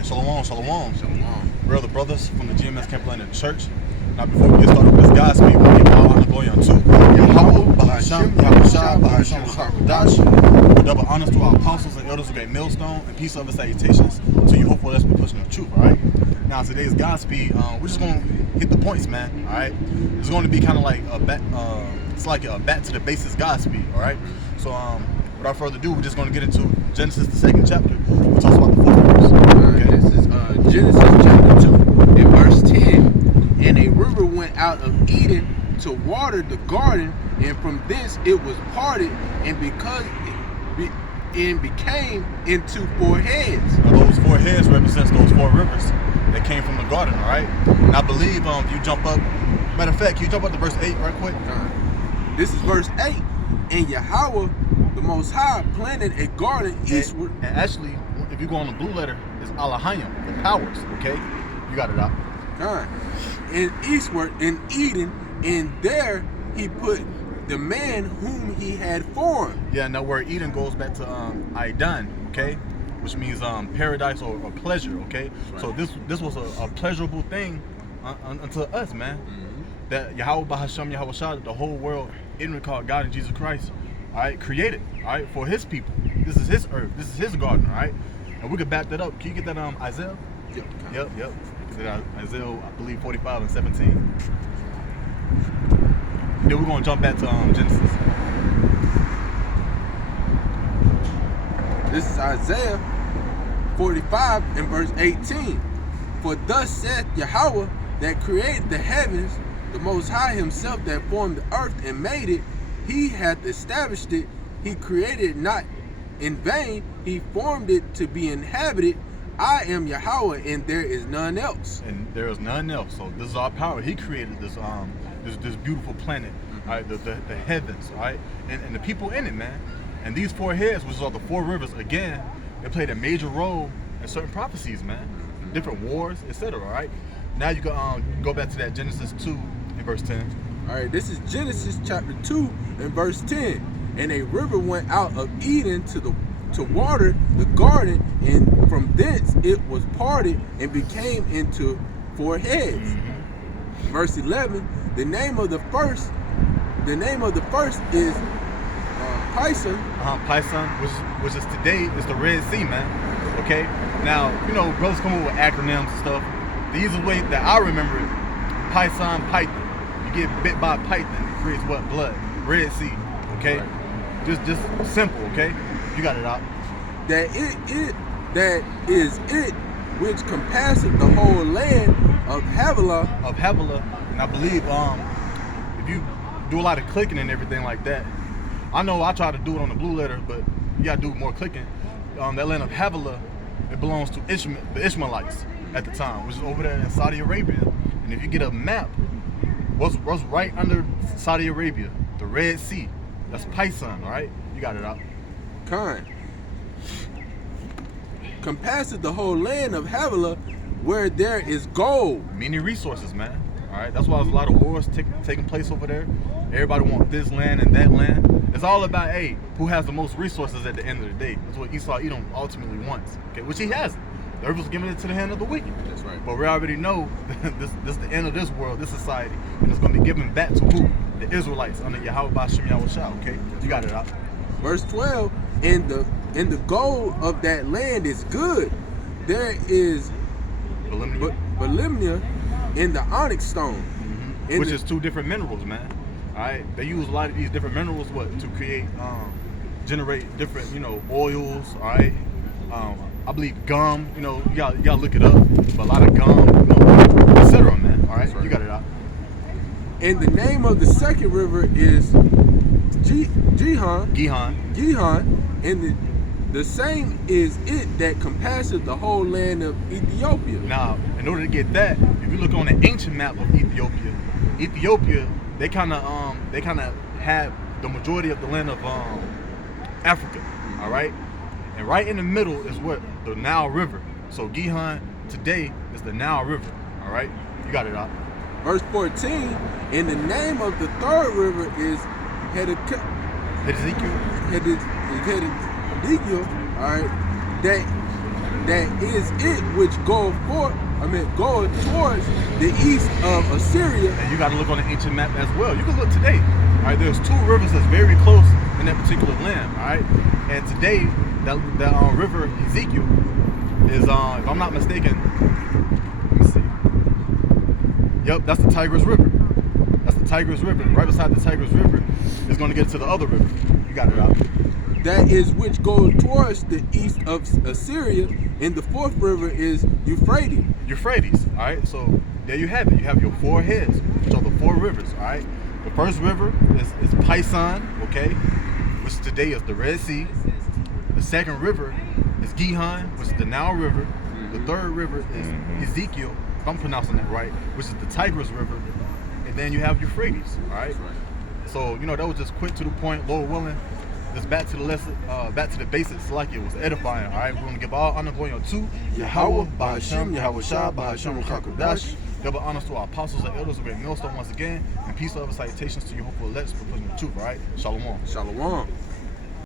right, shalom, shalom. Shalom. We're the brothers from the GMS Camp Landing Church. Now, before we get started with this Godspeed, we want to give all honor, glory unto Yahweh, Bahasham, Yahushua, Bahasham, Hakodash. We double honors to our apostles and elders of Great Millstone, and peace, other salutations to you. Hopefully, let's be pushing the truth. All right. Now, today's Godspeed, we're just going to hit the points, man. All right. It's going to be kind of like a back, it's like a back to the basics Godspeed. All right. So, without further ado, we're just going to get into Genesis, the 2nd chapter, which talks about the 4 rivers. Okay. This is Genesis chapter 2 and verse 10. And a river went out of Eden to water the garden, and from thence it was parted, and became into 4 heads. Now, those 4 heads represents those 4 rivers that came from the garden. All right. And I believe you jump up. Matter of fact, can you jump up to verse 8 right quick? This is verse 8. And Yahweh, the Most High, planted a garden eastward. And actually, if you go on the blue letter, it's Elohim, the powers. Okay, you got it out. And eastward in Eden, and there he put the man whom he had formed. Yeah, now where Eden goes back to Aidan, okay, which means paradise or pleasure. Okay, right. So this was a pleasurable thing unto us, man. That Yahweh Bahasham Yahweh Shah, the whole world, ignorant called God and Jesus Christ, all right, created, all right, for his people. This is his earth. This is his garden, all right. And we could back that up. Can you get that Isaiah? Yep. Isaiah, I believe 45 and 17. Then we're gonna jump back to Genesis. This is Isaiah 45 and verse 18. For thus saith Yahweh that created the heavens, the Most High himself that formed the earth and made it. He hath established it. He created it not in vain. He formed it to be inhabited. I am Yahweh, and there is none else. And there is none else. So this is our power. He created this this beautiful planet, all right, the heavens, all right, and the people in it, man. And these 4 heads, which are the 4 rivers, again, they played a major role in certain prophecies, man. Different wars, etc. All right. Now you can go back to that Genesis 2 and verse 10. All right, this is Genesis chapter 2 and verse 10. And a river went out of Eden to water the garden, and from thence it was parted and became into 4 heads. Verse 11. The name of the first is Pison. Pison, which is today is the Red Sea, man. Okay. Now brothers come up with acronyms and stuff. The easiest way that I remember it, Pison, Python. You get bit by a python, it creates what? Blood. Red Sea. Okay. Right. Just simple. Okay. You got it out. That is it which compasseth the whole land of Havilah. And I believe if you do a lot of clicking and everything like that, I know I try to do it on the blue letter, but you gotta do more clicking. That land of Havilah, it belongs to the Ishmaelites at the time, which is over there in Saudi Arabia. And if you get a map, what's right under Saudi Arabia? The Red Sea. That's Pison, all right? You got it out. Compasseth the whole land of Havilah, where there is gold. Many resources, man. All right, that's why there's a lot of wars taking place over there. Everybody wants this land and that land. It's all about, who has the most resources at the end of the day. That's what Esau Edom ultimately wants, okay? Which he hasn't. The earth was giving it to the hand of the wicked. That's right. But we already know this is the end of this world, this society, and it's going to be given back to who? The Israelites under Yahweh Bashim Yahweh Shah, okay? You got it out. Verse 12, and the gold of that land is good. There is Bulimia in the Onyx stone. Which is 2 different minerals, man. All right, they use a lot of these different minerals to create, generate different, oils. All right, I believe gum. You gotta look it up. But a lot of gum, etc. Man. All right, you got it out. And the name of the second river is Gihon. And the same is it that compasseth the whole land of Ethiopia. Now, in order to get that, if you look on the ancient map of Ethiopia, they kind of had the majority of the land of Africa. All right, and right in the middle is what? The Nile River. So Gihon today is the Nile River. All right, you got it out. Verse 14, and the name of the third river is Hezekiah. All right, that is it which goeth towards the east of Assyria. And you got to look on the ancient map as well. You can look today. All right, there's two rivers that's very close in that particular land. All right, and today that river Ezekiel is, if I'm not mistaken, let me see. Yep, that's the Tigris River. That's the Tigris River. Right beside the Tigris River is going to get to the other river. You got it out. That is which goes towards the east of Assyria, and the fourth river is Euphrates. Euphrates, all right? So there you have it. You have your four heads, which are the four rivers, all right? The first river is Pison, okay, which today is the Red Sea. The second river is Gihon, which is the Nile River. The third river is Ezekiel, if I'm pronouncing that right, which is the Tigris River. And then you have Euphrates, all right? So, you know, that was just quick to the point, Lord willing. Just back to the lesson, back to the basics, like it was edifying. All right, we're gonna give all honor going to Yahweh, Bahashem, Yahweh Shah, Bahashem, Kakadash. Double honors to our apostles and elders of Great Millstone once again, and peace, love, and salutations to your hopeful elects for putting the truth. All right, Shalom. Shalom.